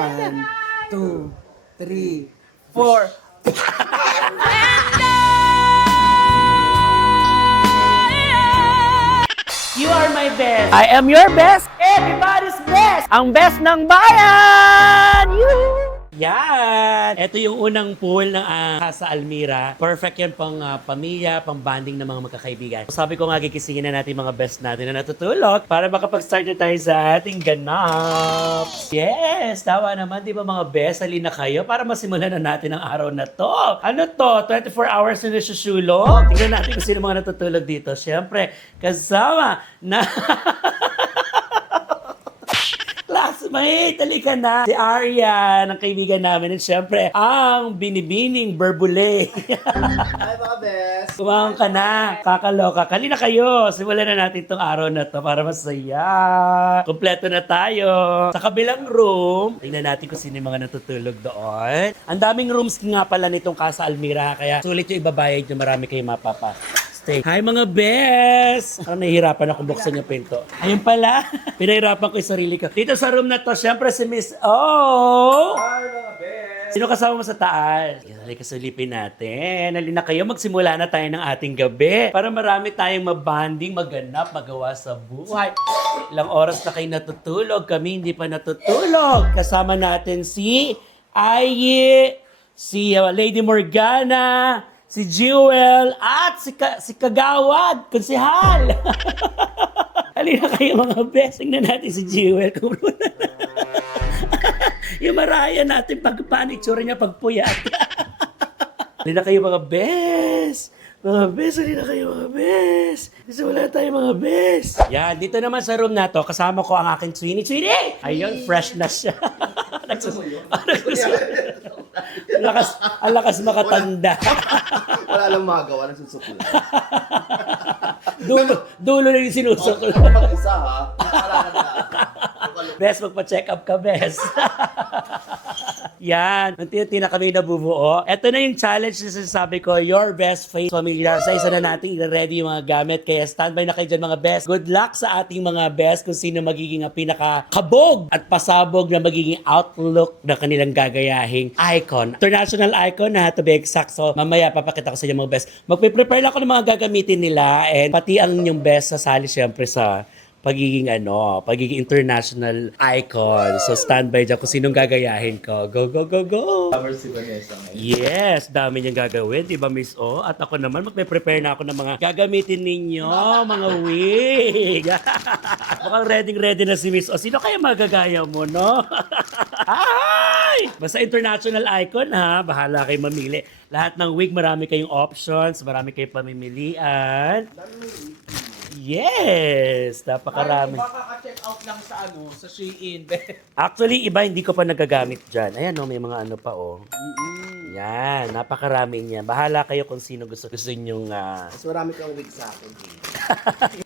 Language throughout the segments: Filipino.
1, 2, 3, 4. You are my best. I am your best. Everybody's best. Ang best ng bayan. Yan. Ito yung unang pool ng Casa Almira. Perfect yan pang pamilya, pang bonding ng mga magkakaibigan. Sabi ko nga, gigisingin na natin mga best natin na natutulog para makapag-start na tayo sa ating ganap. Yes, tawa naman. Di ba mga best, halina kayo para masimulan na natin ang araw na to. Ano to? 24 hours na nasusulog? Tingnan natin kung sino mga natutulog dito. Siyempre, kasama na... Classmate, halika na. Si Arya, ng kaibigan namin. At syempre, ang binibining Berbule. Hi mga best. Kumahang ka na. Kakaloka. Kalina kayo. Simulan na natin itong araw na to para masaya. Kompleto na tayo. Sa kabilang room, tingnan natin kung sino yung mga natutulog doon. Ang daming rooms nga pala nitong Casa Almira. Kaya sulit yung ibabayad nyo. Marami kayong mapapa. Hi mga best! Parang nahihirapan ako buksan yung pinto. Ayun pala, pinahirapan ko yung sarili ko. Dito sa room na to, syempre si Miss O! Hi mga best. Sino kasama mo sa taas? Halika sulipin natin. Halina kayo, magsimula na tayo ng ating gabi. Para marami tayong mabanding, maganap, magawa sa buhay. Ilang oras na kayo natutulog, kami hindi pa natutulog. Kasama natin si Ayi, si Lady Morgana, si Jewel, at si Kagawad, konsehal. Halina kayo mga best. Tingnan natin si Jewel. Yung maraya natin pag panicture niya pag puyat. Halina kayo mga best. Mga best, halina kayo mga best. Kasi wala tayo mga best. Yan, dito naman sa room na to, kasama ko ang aking Twinnie. Twinnie! Ayun, fresh na siya. Ang lakas makatanda. Wala lang magawa, nagsusukla. Dulo na yung sinusukla. Isa ha, wala na. Best, magpa-check up ka, best. Yan, unti-unti na kami nabubuo. Ito na yung challenge na sinasabi ko, your best face familiar. Sa isa na natin, i-ready yung mga gamit. Kaya standby na kayo dyan mga best. Good luck sa ating mga best kung sino magiging pinaka-kabog at pasabog na magiging outlook na kanilang gagayahing icon. International icon na to be exact. So, mamaya papakita ko sa inyo mga best. Magpe-prepare lang ako ng mga gagamitin nila and pati ang yung best sasali syempre sa pagiging international icon. So standby dyan kung sinong gagayahin ko. Go, go, go, go! Cover si Vanessa ngayon. Yes, dami niyang gagawin, di ba Miss O? At ako naman, magpe-prepare na ako ng mga gagamitin ninyo, mga wig. Mukhang ready na si Miss O. Sino kaya magagaya mo, no? Ay! Basta international icon, ha? Bahala kayo mamili. Lahat ng wig, marami kayong options, marami kayong pamimilian. Yes! Napakarami. Baka ka-check out lang sa sa Shein. Actually, iba hindi ko pa nagagamit dyan. Ayan, no, may mga ano pa, oh. Yan, napakarami niyan. Bahala kayo kung sino gusto nyong... Mas marami kang wig sa akin.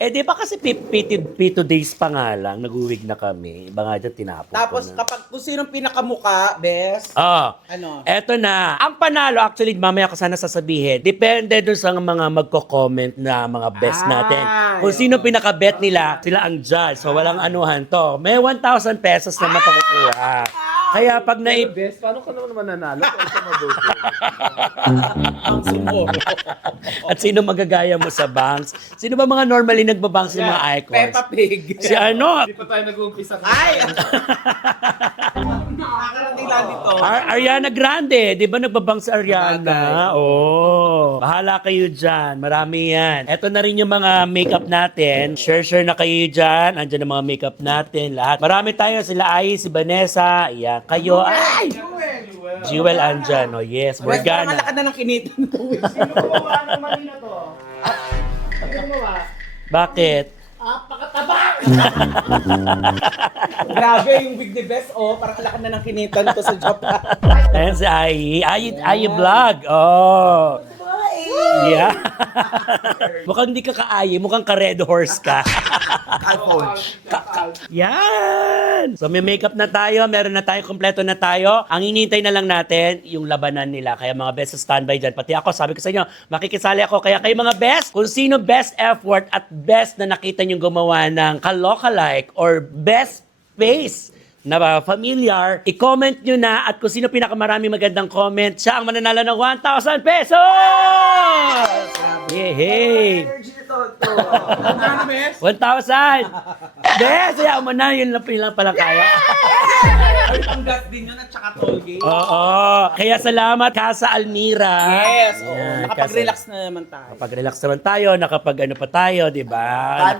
di ba kasi P2 days pa nga lang, nag-uwig na kami. Iba nga dyan, tinapon Tapos ko na. kapag kung sinong pinakamuka, best, ano? Eto na. Ang panalo, actually, mamaya ko sana sasabihin, depende dun sa mga magko-comment na mga best natin. Kung sino pinaka-bet nila, sila ang judge. So, walang anuhan to. May 1,000 pesos na mapakukuha. Kaya pag Best, paano ka naman mananalo kung ito mabuti? Ang sumo. At sino magagaya mo sa banks? Sino ba mga normally nagbabanks ng mga icons? Peppa Pig. Si ano? Hindi pa tayo nag-uumpisa. Ay! Nakakarating lang dito. Ariana Grande. Di ba nagbabang si Ariana? Oo. Bahala kayo dyan. Marami yan. Eto na rin yung mga makeup natin. Share na kayo dyan. Andyan ang mga makeup natin. Lahat. Marami tayo. Sila Ai, si Vanessa. Yan. Kayo. Ay! Jewel andyan. Oh yes. Parang Morgana. malakad na ng kinitan to. Sino gumawa ng mali na to? Sino gumawa? Bakit? Pakatabang! Grabe yung wig ni Best, parang alakad na ng kinitan to sa Japan. Ayan si Ai. Ai vlog. Oh. Yeah. Mukhang hindi ka kaayi, mukhang ka-red horse ka. Yan! So may makeup na tayo, meron na tayo, kompleto na tayo. Ang hinihintay na lang natin, yung labanan nila. Kaya mga best, standby dyan. Pati ako, sabi ko sa inyo, makikisali ako. Kaya kayo mga best, kung sino best effort at best na nakita nyo gumawa ng kaloka-like or best face na familiar, i-comment nyo na at kung sino pinakamaraming magandang comment, siya ang mananalo ng 1,000 pesos! Yehey! Energy nito to. 1,000! Bes, hayaan mo na, yun lang pala kaya. Ang gas din yun at saka toll gate. Oo, kaya salamat Casa Almira. Yes, oo. Ayan, Nakapag-relax na naman tayo. Nakapag-relax naman tayo, nakapag-ano pa tayo, di ba?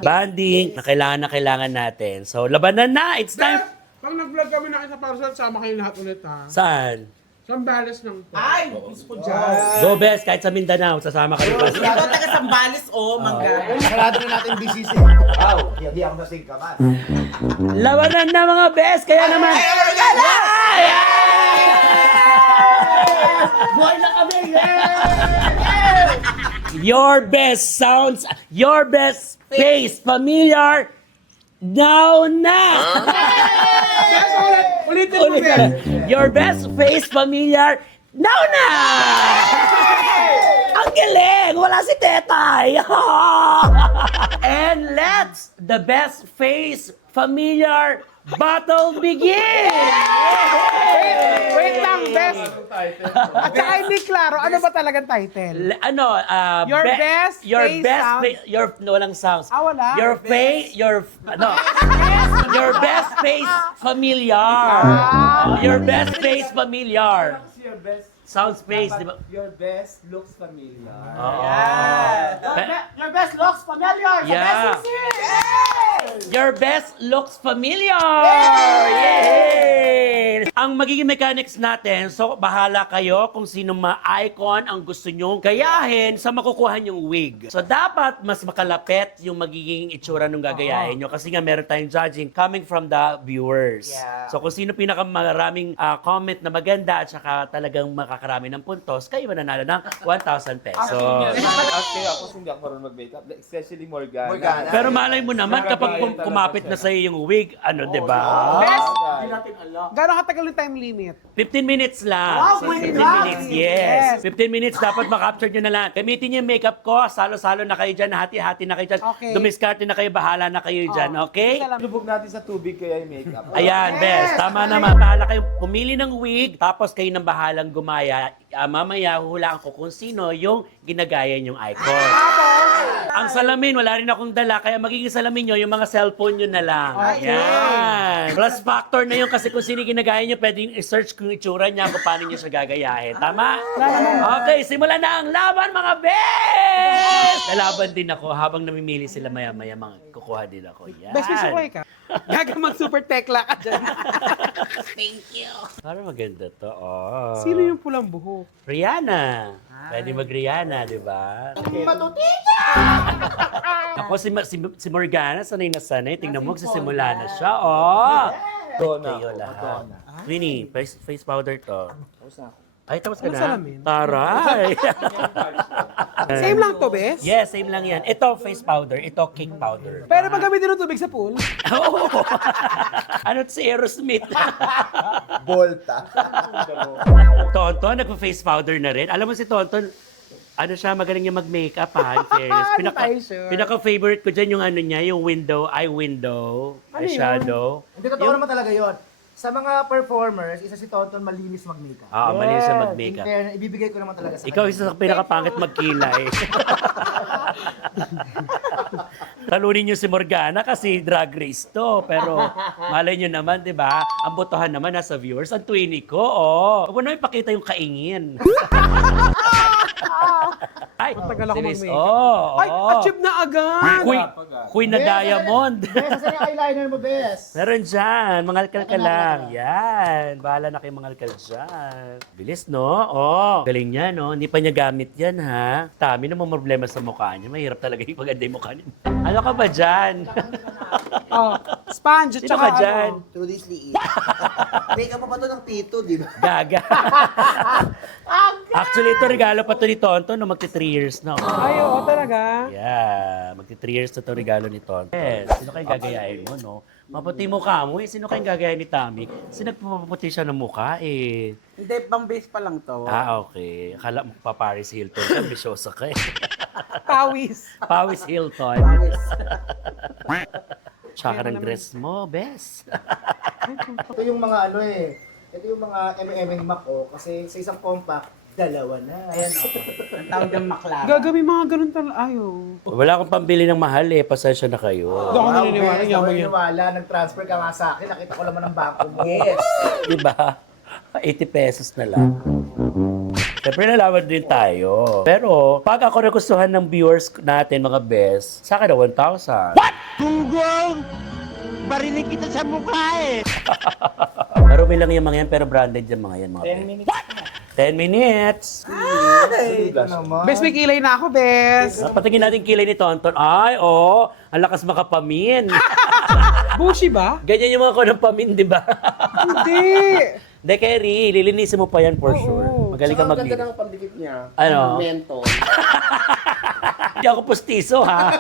Banding, na kailangan natin. So, labanan na, it's time. Pag nag-vlog kami na kita parcel, sama kayo lahat ulit ha. Saan? Sambales lang po. Ay, gusto ko dyan. Go best, kahit sa Mindanao, sasama ka rin. Ito taga Sambales, mangga. Sarado na natin BCC. Wow, hindi ako nasing kaman. Labanan na mga best, kaya naman. Buhay na kami! Your best sounds, your best face, familiar, now na! Ulitin mo, Ulit. Ben. Your best face familiar, now na! Ang galing! Wala si Tetay! And let's the best face familiar battle begin! Wait lang, best. At saka hindi klaro, ano ba talagang title? Your best face sounds- walang sounds. Wala? Your face, your best face familiar. Your best face familiar. Your best, Sounds face, di ba? your best looks familiar. Your best looks familiar. Yeah. Your best looks familiar! Yay! Ang magiging mechanics natin, so bahala kayo kung sino ma-icon ang gusto nyong gayahin sa makukuha nyong wig. So dapat mas makalapit yung magiging itsura nung gagayahin nyo kasi nga meron tayong judging coming from the viewers. Yeah. So kung sino pinakamaraming comment na maganda at saka talagang makakarami ng puntos, kayo mananalo ng 1,000 pesos. Actually, ako hindi ako marunong mag-makeup. Especially Morgana. Pero malay mo naman kapag kumapit na sa'yo yung wig, di ba? Best, Hindi natin alam. gano'ng katagal yung time limit? 15 minutes lang. Wow, So, 15 my God. minutes, yes. 15 minutes, dapat makapture nyo na lang. Gamitin nyo yung makeup ko, salo-salo na kayo dyan, hati-hati na kayo dyan. Okay. Dumiskarte na kayo, bahala na kayo dyan, okay? Lubog natin sa tubig kaya yung makeup. Ayan, best. Tama naman. Bahala kayo pumili ng wig, tapos kayo nang bahalang gumaya. Mamaya, huhulaan ko kung sino yung ginagaya yung icon. Ang salamin, wala rin akong dala, kaya magiging salamin nyo, yung mga cellphone nyo na lang. Ayan. Plus factor na yun kasi kung sino yung ginagaya nyo, pwedeng i-search kung itsura niya kung paano nyo siya gagayahin. Tama? Okay, simulan na ang laban, mga best! Lalaban din ako habang namimili sila maya-maya, mga kukuha din ako. Yan. Best, may sukoy ka. Gaga mag-super tekla ka dyan. Parang maganda to. Oh. Sino yung pulang buhok? Rihanna. Pwede mag-Rihanna, di ba? Ako si Morgana, sanay na sanay. Tingnan mo, magsisimula na siya. Oh! Madonna. Kayo lahat. Winnie, face powder to. Tapos na ako. Ay, tapos ka Ano na? salamin? Taray! Same lang to, best? Yes, same lang yan. Ito face powder, ito cake powder. Pero pag gamitin ng tubig sa pool, Oo! Ano to si Aerosmith? Volta. Tonton, nagpa-face powder na rin. Alam mo si Tonton, ano siya, magaling niya mag-makeup ha, in fairness. Hindi tayo sure. Pinaka-favorite ko dyan yung ano niya, yung eye window, Ano eyeshadow. Hindi, totoo naman talaga yon. Sa mga performers, isa si Tonton malinis mag-makeup. Oo, mali siya In mag-makeup. fairness, ibibigay ko naman talaga sa Ikaw kanya. isa sa pinakapangit magkilay. Talunin niyo si Morgana kasi drag race to. Pero malay niyo naman, di ba? Ang botohan naman nasa viewers. Ang twinny ko, oh. Huwag mo naman ipakita yung kaingin. Ay, Matagal ako serious. mag-makeup. Oh, ay, achieve na agad! Queen na diamond. Bes, saan yung eyeliner mo, Bes? Meron dyan. Mangalkal ka lang. Yan. Bahala na kayo mangalkal dyan. Bilis, no? Oh. Galing niya, no? Hindi pa niya gamit yan, ha? Tami na mga problema sa mukha niya. Mahirap talaga yung maganda yung mukha niya. Ano ka ba dyan? Oh, sponge at Sino saka ka dyan? To this liit. Makeup pa to ng pito, di ba? Gaga. Actually, ito regalo pa to ni Tonton no magti 3 years na. Ay, oo, talaga. Yeah, magti 3 years na to regalo ni Tonton. Yes, sino kayong gagayahin mo, no? Maputi mukha mo eh. Sino kayong gagayahin ni Tammy? Kasi nagpapaputi siya ng mukha eh. Hindi, pang base pa lang to. Okay. Akala mo pa Paris Hilton. Ambisyosa ka eh. Pawis. Paris Hilton. Tsaka ng dress mo, best. Ito yung mga ano eh. Ito yung mga MM Mac kasi sa isang compact, dalawa na. Ayan Ang tawag ng maklaro. Gagawin mga ganun talaga. Ayaw. Wala akong pambili ng mahal eh. Pasensya na kayo. Hindi ako naniniwala. Hindi ako Yaman yan. naniniwala. Nag-transfer ka nga sa akin. Nakita ko naman ang bangko mo. Yes. Diba? 80 pesos na lang. Siyempre nalaman din tayo. Pero pag ako nagustuhan ng viewers natin, mga best, sa akin na 1,000. What? Tunggong! Barinig kita sa mukha eh! Marumi lang yung mga yan, pero branded yung mga yan, mga 10 best. minutes. What? 10 minutes! Ay, ito naman. Bes, may kilay na ako, Bes. Patingin natin kilay ni Tonton. Ay, oh, ang lakas makapamin. Bushi ba? Ganyan yung mga ko ng pamin, di ba? Hindi. Hindi, Kerry, lilinisin mo pa yan for sure. Magaling ka Ang ganda maglinis. ng pandikit niya. Ano? Menthol. Hindi ako pustiso, ha?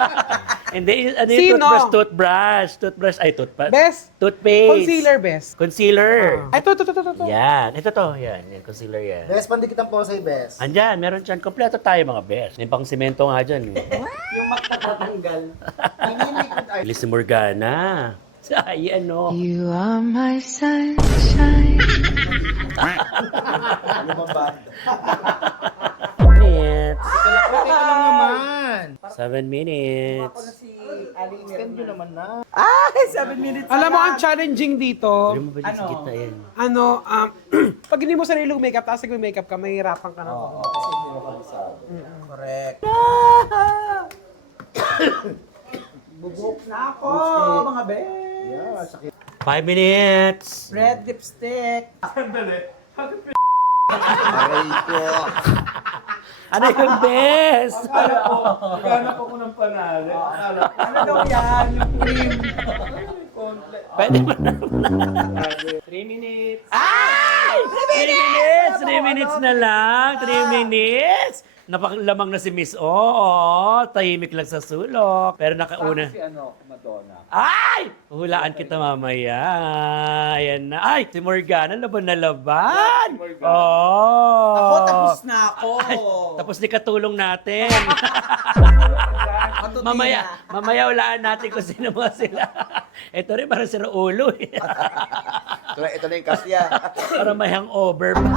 Hindi, ano yung Sino? toothbrush? Toothbrush, ay, toothpaste. Bes, Toothpaste. concealer, Bes. Concealer. Ay, ito. Yan. Ito to. Yan. Concealer yan. Best pandikit ang posay, best. Andyan, meron dyan. Kompleto tayo mga best. May pang simento nga dyan. Eh. Yung magtatatanggal. Nanginikot ay. Bilis si Morgana. Ay, ano. You are my sunshine. Lumabad. Minutes. Okay ka lang naman. 7 minutes. Si Aling Extend nyo naman na. Ay, 7 minutes Alam mo, ang challenging dito, Pero mo ba sa gitna yan? pag hindi mo sariling makeup, tapos nag-makeup ka, mahihirapan ka na. Correct. Bubuk na ako, mga be. Yeah, sakit. 5 minutes. Red lipstick. Aray ko. Ano yung best? Naghanap ako ng panalo. Akala ko, Ano daw yan? Yung cream. Pwede mo na. 3 minutes. Ay! 3 minutes! 3 minutes na lang. 3 minutes. Napakalamang na si Miss O. Oo, tahimik lang sa sulok. Pero nakauna. Si ano, Madonna. Ay! Hulaan kita mamaya. Ayan na. Ay! Si Morgana, laban na laban. Morgana. Oh. Ako, tapos na ako. Ay, tapos ni katulong natin. Matutina. mamaya hulaan natin kung sino mga sila. Ito rin parang sira ulo eh. Ito na yung kasya. Para may hangover pa.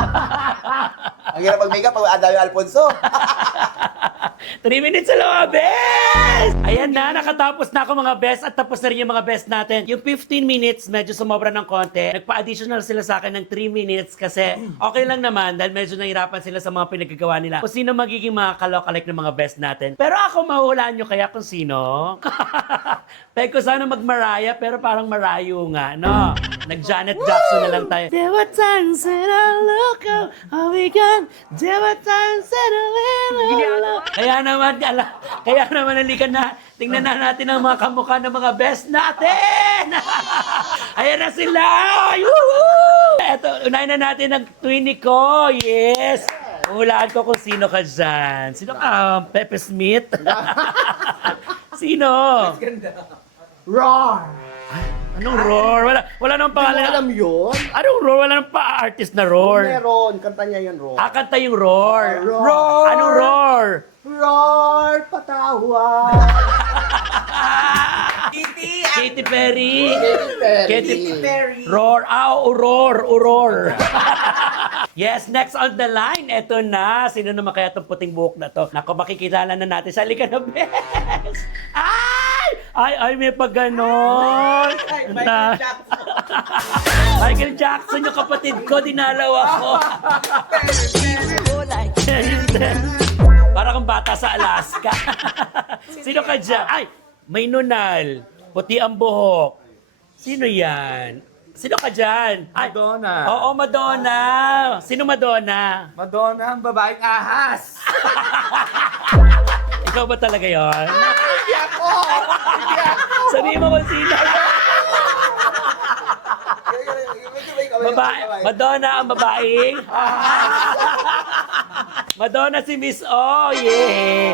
Ang hirap mag-makeup pag Adayo Alfonso. 3 minutes na lang mga best! Ayan na, nakatapos na ako mga best at tapos na rin yung mga best natin. Yung 15 minutes, medyo sumobra ng konti. Nagpa-additional sila sa akin ng 3 minutes kasi okay lang naman dahil medyo nahirapan sila sa mga pinagagawa nila. Kung sino magiging mga kalokalike ng mga best natin. Pero ako, mahuhulaan nyo kaya kung sino? Pwede ko sana mag-Mariah pero parang marayo nga, no? Nag-Janet Jackson na lang tayo. There were times that I look up, oh we can. There were times that I live. Kaya naman halika na. Tingnan na natin ang mga kamukha ng mga best natin. Ayan na sila. Woohoo! Eto, unahin na natin ang twinnie ko. Yes. Hulaan ko kung sino ka dyan. Sino ka? Pepe Smith? Sino? Roar! Anong roar? Wala nang Hindi mo pangalan. alam yun? Anong roar? Wala nang pa-artist na roar. Meron. Kanta niya yun, Ro. Ah, kanta yung roar. Roar! Anong roar? Roar! Patawa! Kitty. Katy Perry. Katy Perry. Roar. Ah, uror. Yes, next on the line. Eto na. Sino naman kaya itong puting buhok na to? Naku, makikilala na natin. Sali ka na, best. Ay, may pag ganon. Michael Jackson. Michael Jackson, yung kapatid ko, dinalaw ako. Para kang bata sa Alaska. Sino ka dyan? Ay, may nunal. Puti ang buhok. Sino yan? Sino ka dyan? Ay, Madonna. Oo, Madonna. Sino Madonna? Madonna, ang babaeng ahas. Ikaw ba talaga yon? Hindi ako! Sabihin mo kung sino. Babae, Madonna ang babaeng. Madonna si Miss O. Yeah.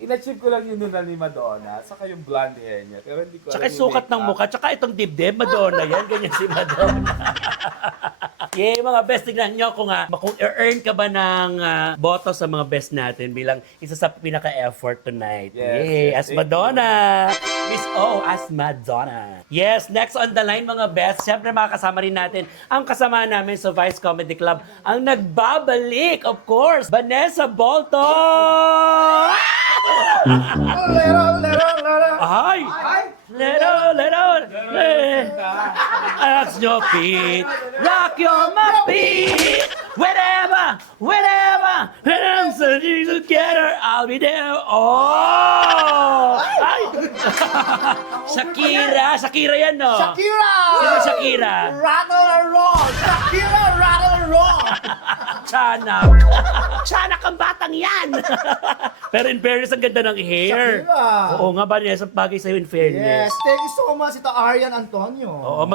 In-achieve ko lang yung nunal ni Madonna, saka yung blonde hair niya. Pero hindi ko Tsaka alam yung sukat ng makeup. mukha, tsaka itong dibdib, Madonna yan. Ganyan si Madonna. Yay, mga best, tignan nyo kung earn ka ba ng boto sa mga best natin bilang isa sa pinaka-effort tonight. Yes, Yay, yes, as thank Madonna. Miss O, as Madonna. Yes, next on the line mga best, syempre makakasama rin natin ang kasama namin sa Vice Comedy Club, ang nagbabalik, of course, Vanessa Bolton! Ay! Lero, Ask your feet, rock your my feet. Whenever, when I'm searching together, I'll be there. Oh! Ay! Shakira yan, no? Shakira! Sino Shakira? Rattle and roll! Shakira, rattle and roll! Tiyanak. Tiyanak ang batang yan. Pero in fairness, ang ganda ng hair. Shakira. Oo nga, Vanessa, bagay sa'yo in fairness. Yes, thank you so much, ito Arian Antonio. Oo,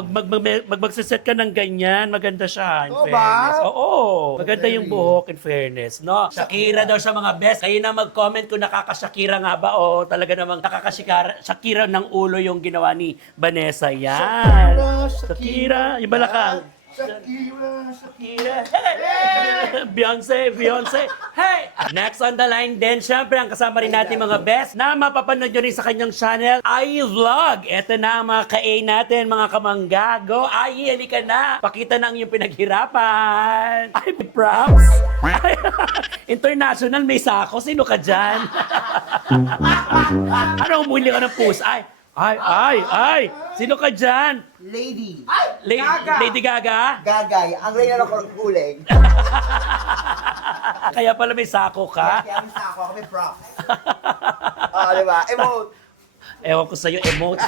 magsiset ka ng ganyan, maganda siya, in Oo ba? fairness. Oo, maganda yung buhok, in fairness, no? Shakira daw siya, mga best. Kayo na mag-comment kung nakaka-Shakira nga ba o talaga namang nakaka-Shakira ng ulo yung ginawa ni Vanessa. Yan. Shakira, yung balakang. Shakira. Beyonce. Hey! Next on the line din, syempre, ang kasama rin natin mga best na mapapanood nyo rin sa kanyang channel, Ai Vlog. Ito na ang mga ka-A natin, mga kamanggago. Ai, halika na. Pakita na ang iyong pinaghirapan. Ay, may props. Ay, international, may sako. Sino ka dyan? Ano, umuli ka ng puso? Ay. Sino ka dyan? Lady. Lady Gaga? Gagay. Ang reyna ng kuling. Kaya pala may sako ka? Kaya may sako ako, may props. Oo, di ba? Emote. Ewan ko sa'yo, emote.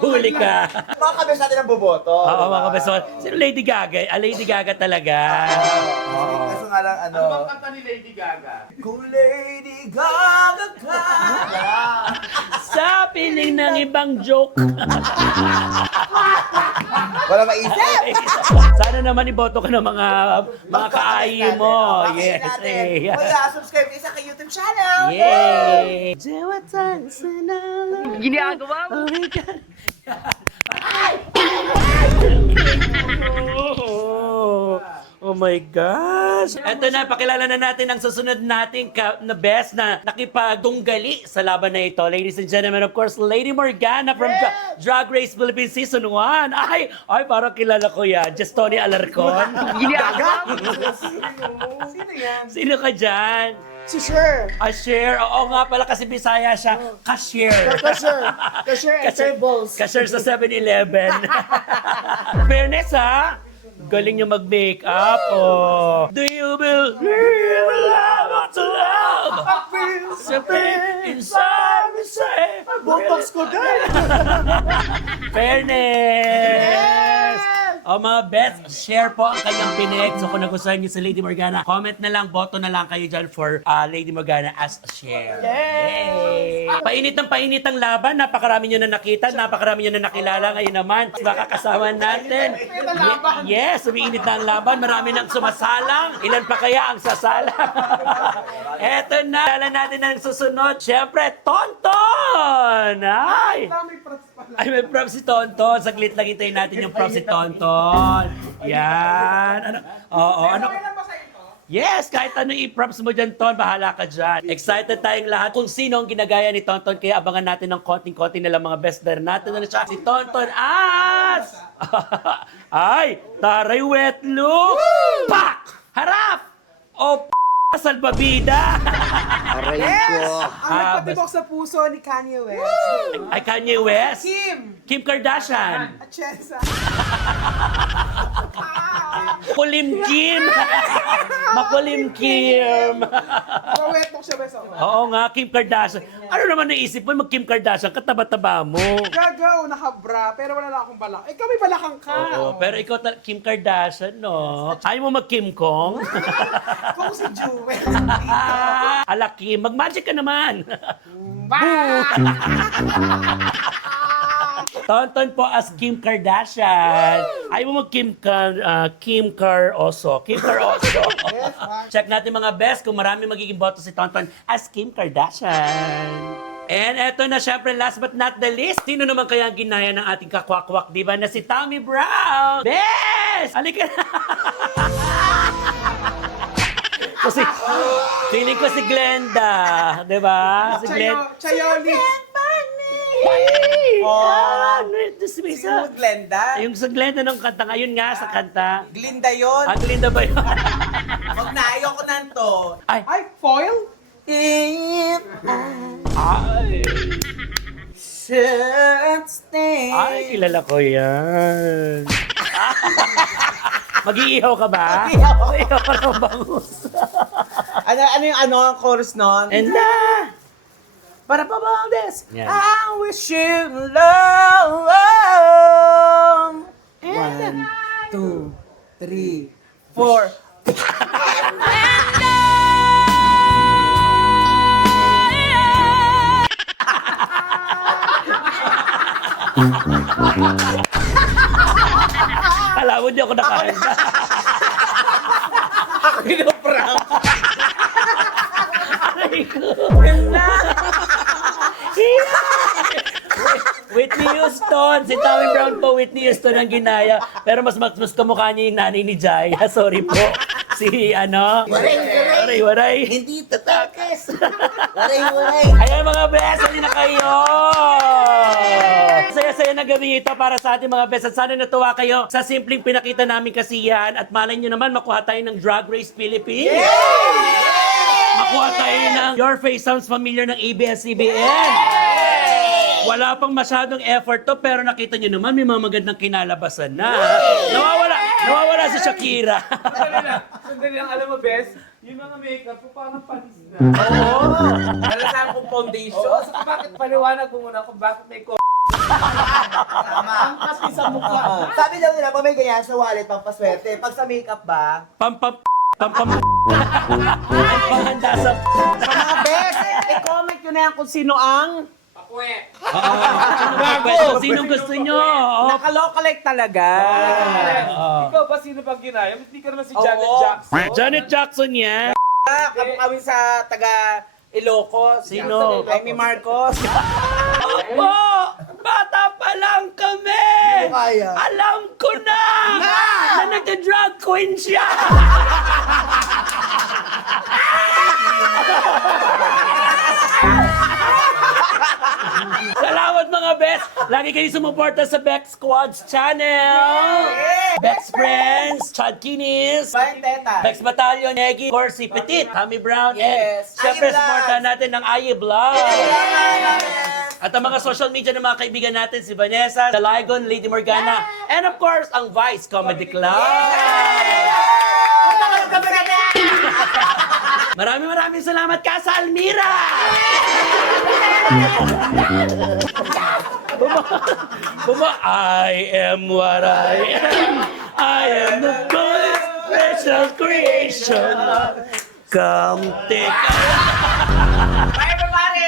Huli ka. Mga kabes natin ang boboto. Oo, di ba? mga kabeson. Sino Lady Gaga? Lady Gaga talaga. Kaso nga lang, Ano bang kanta ni Lady Gaga? Kung Lady Gaga ka. Sa piling ng ibang joke. Wala maisip. Sana naman iboto ka ng mga kaayi mo. Yes. Eh. Wala, subscribe kayo sa aking YouTube channel. Yay! Ginagawa mo? Oh my God. Oh my gosh! Eto na, pakilala na natin ang susunod nating na best na nakipagtunggali sa laban na ito. Ladies and gentlemen, of course, Lady Morgana from Drag Race Philippines Season 1. Ay, parang kilala ko yan. Just Tony Alarcon. Ginagawa mo? Sino yan? Sino ka dyan? Si Cher. Share. Oo nga pala kasi Bisaya siya. Cashier. Cashier and tables. Cashier sa 7-Eleven. Fairness ha? Galing niya mag-makeup. Oh. Do you believe in love or to love? Something inside me say. Botox ko din. Fairness! O mga best, share po ang kanyang pinig. So kung nagustuhan niyo si Lady Morgana, comment na lang, boto na lang kayo dyan for Lady Morgana as a share. Yay! Painit ang laban. Napakarami nyo na nakita, napakarami nyo na nakilala. Ngayon naman, baka kasama natin. Yes, umiinit na ang laban. Marami nang sumasalang. Ilan pa kaya ang sasalang? Eto na. Kala natin ang susunod. Siyempre, Tonton! Ay! May props si Tonton. Saglit lang hintayin natin yung props si Tonton. Yan. Ano? Yes, kahit ano i-props mo dyan, Ton, bahala ka dyan. Excited tayong lahat kung sino ang ginagaya ni Tonton, kaya abangan natin ng konting-konting na lang mga best there natin. Ano siya? Si Tonton As! Ay, taray wet look! Pak! Harap! O salbabida! Yes! Ang nagpatibok sa puso ni Kanye West. Ay, Kanye West? Kim Kardashian? At Chelsea. Makulim Kim! Makulim Kim! Mawet mo siya, beso. Oo nga, Kim Kardashian. Ano naman naisip mo, mag-Kim Kardashian, kataba-taba mo. Gagaw, nakabra, pero wala lang akong balak. Ikaw may balakang ka. Oo, pero ikaw, Kim Kardashian, no? Ayaw mo mag-Kim Kong? Kung si Jewel. Ala, Kim, mag-magic ka naman. Tonton po as Kim Kardashian. Ayaw mo mag-Kim Kar Oso. Kim Kar Oso. Check natin mga best kung marami magiging boto si Tonton as Kim Kardashian. And eto na, syempre, last but not the least, sino naman kaya ang ginaya ng ating kakwakwak diba na si Tommy Brown? Besh! Halika na. Kasi, feeling ko si Glenda. Diba? Si Glenda. Chayoli. Sino Glenda? Yung sa Glenda nung kanta ngayon nga sa kanta. Glinda yun. Ah, Glenda ba yun? Huwag na, ayoko nanto. Ay. Ay, foil? If Ay. should stay. Ay, kilala ko yan. Mag-iihaw ka ba? Mag-iihaw. Mag-iihaw ka ng bangus. Ano yung ang chorus nun? And Para pa ba this? Yan. I wish you love. 1, 2, 3, 4. Alam mo, di ako nakahanda. Ako pinaprank. Aray ko. Whitney Houston. Si Tommy Brown po, Whitney Houston ang ginaya. Pero mas kamukha niya yung nanay ni Jaya. Sorry po. Si Waray. Hindi tatakes. Waray. Ayan mga best, hindi na kayo! Saya-saya na gabi ito para sa ating mga best. At sana natuwa kayo sa simpleng pinakita namin kasiyahan. At malay nyo naman, makuha tayo ng Drag Race Philippines. Makuha tayo ng Your Face Sounds Familiar ng ABS-CBN. Wala pang masyadong effort to, pero nakita nyo naman, may mga magandang kinalabasan na. Nawawala si Shakira. Sandali lang, alam mo, Bes, yung mga makeup ko parang panis na. Oo. Nalasan kong foundation. So, bakit paliwanag mo muna kung bakit may Ang kasi sa mukha. Sabi daw nila, pag may ganyan sa wallet, pampaswerte. Pag sa makeup ba, Ang panghanda sa... Sa mga best, i-comment nyo na yan kung sino ang Sinong gusto nyo? Oh. nakalokalike talaga. Ikaw ba sino bang ginaya? Hindi ka naman si Oo. Janet Jackson. Janet Jackson yan. Kami sa taga Ilocos. Sino? Amy Marcos. Opo! Bata pa lang kami! kaya? Alam ko na! Na nagka-drag queen siya! Salamat mga best! Lagi kayo sumuporta sa Bex Squads channel! Bex Friends, Chad Kinis, Bayan Teta. Bex Battalion, Negi, Corsi, Petit, Tommy Brown, Yes. and syempre Aye Vlogs. supportan natin ng Aye Vlog. At ang mga social media ng mga kaibigan natin, si Vanessa, Daligon, Lady Morgana, and of course, ang Vice Comedy Club. Maraming salamat, Casa Almira! I am what I am. I am the most special creation. Come take a... Bye everybody!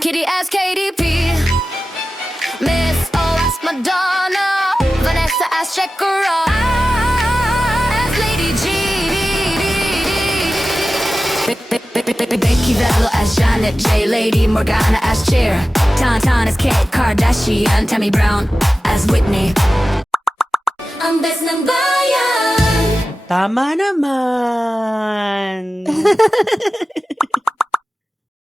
Kitty ass KDP, Miss OS Madonna, Vanessa ass Shakira, ass Lady G, Becky Vello as Janet J, Lady Morgana as Cher, Tauntaun as Kate Kardashian, Tammy Brown as Whitney. Ang best ng bayan. Tama naman!